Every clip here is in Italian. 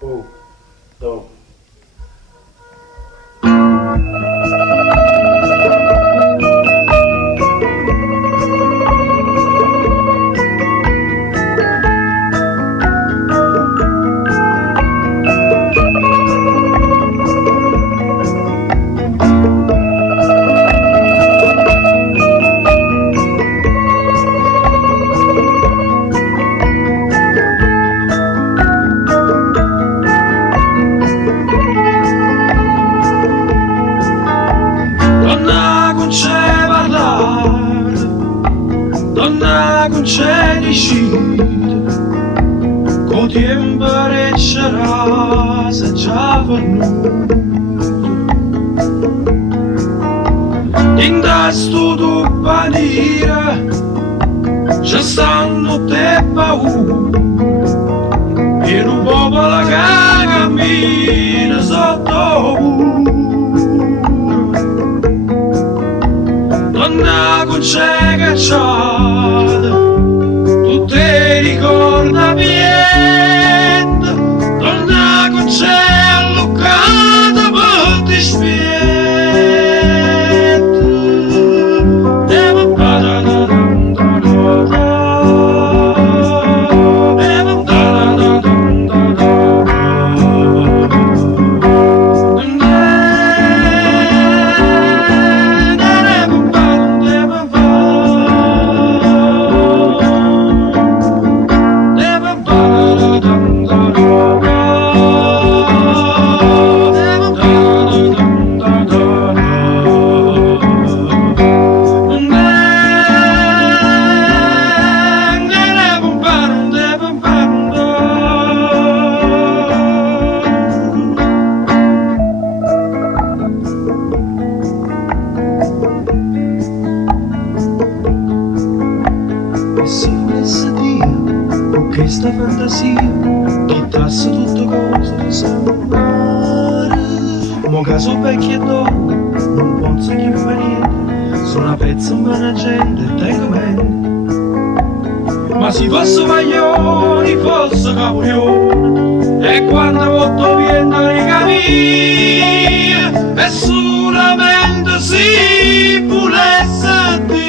Oh, no. Donna con c'è decide, con tempo recerà se già venuto. In questo tuo panire ci stanno te paura, e un popolo che cammina sotto muro. Donna con c'è cacciata, tu ti ricorda niente, donna con c'è allucata per ti spietta. Se volesse Dio, con questa fantasia, chittasse tutte cose che sono male. Mo caso vecchio e dopo, non penso che fa niente, sono una pezza in buona gente e tengo mente. Ma se fosse maglioni, fosse caprione, e quando volto viene ricamia, e solamente si volesse Dio.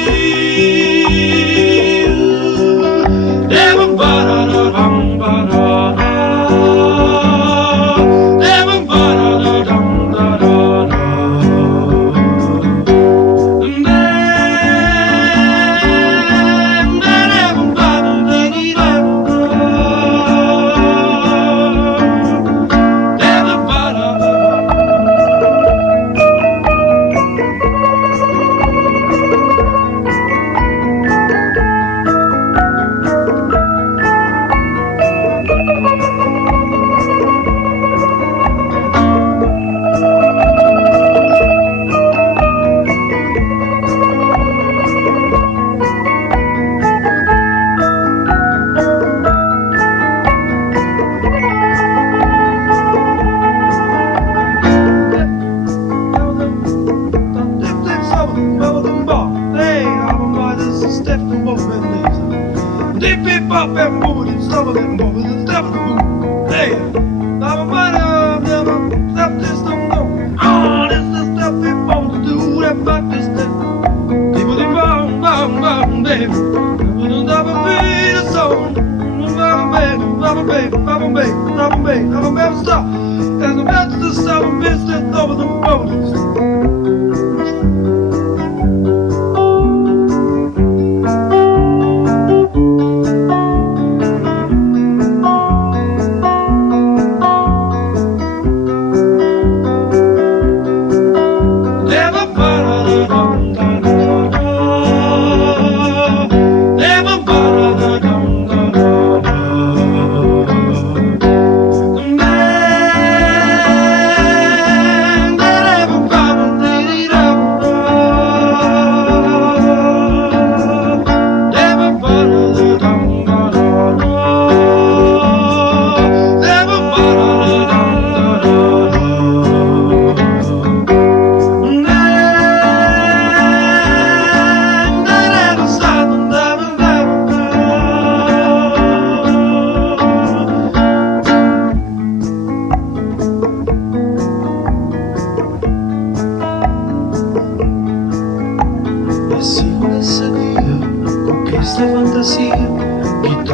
Dip it up and move it, stop it and move it, stop it and move. Hey, I'm a stop this, don't know. Oh, this is stuff people to do that back this thing. People they bang, baby. I'm gonna beat a song. I'm stop. And the best to stop and business over the borders.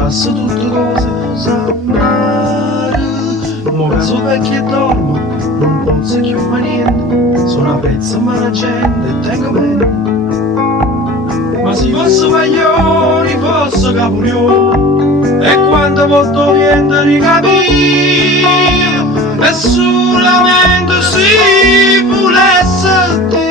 tasse tutte cose fosse mare. Mo che so vecchio e dormo, non posso più ma niente, sono a pezzo ma la gente e tengo bene. Ma se fosse maglioni, fosse capurione, e quando molto niente ricapio, e solamente si volesse te.